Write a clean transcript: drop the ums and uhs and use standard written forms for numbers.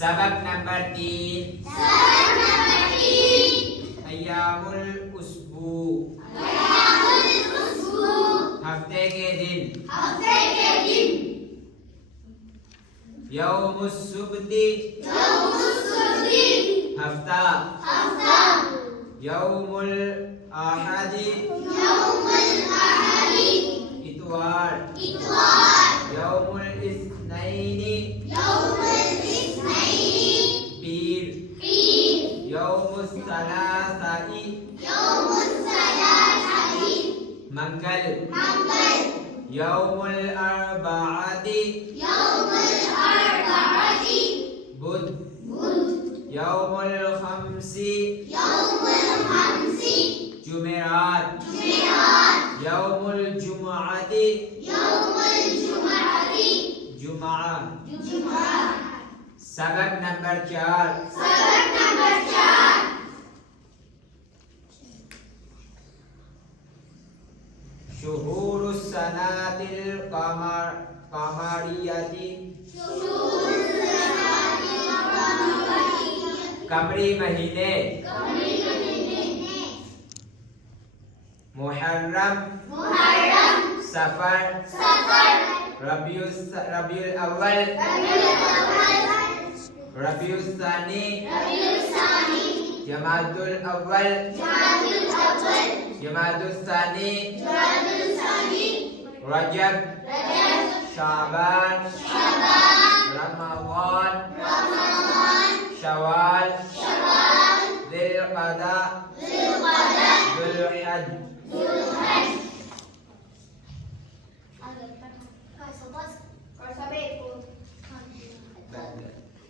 सबक नंबर 3 अय्यामुल उसबू हफ्ते के दिन यौमुस सुब्ती हफ्ता यौमुल अहदी इतवार यौमुल इस्नैनी पीर यौमुस सलासाई मंगल यौमुल अर्बाअती बुध यौमुल खम्सी जुमेरात यौमुल जुमअती जुमा। सबक नंबर 4 शुहूरुस सनातिल कमरियती कमरी महीने मुहर्रम सफर रबीउल अव्वल रबीउल सानी जमादुल अव्वल जमादुल सानी रजब शाबान रमज़ान शवाल ज़िलक़अदा ज़ुल्हज्ज।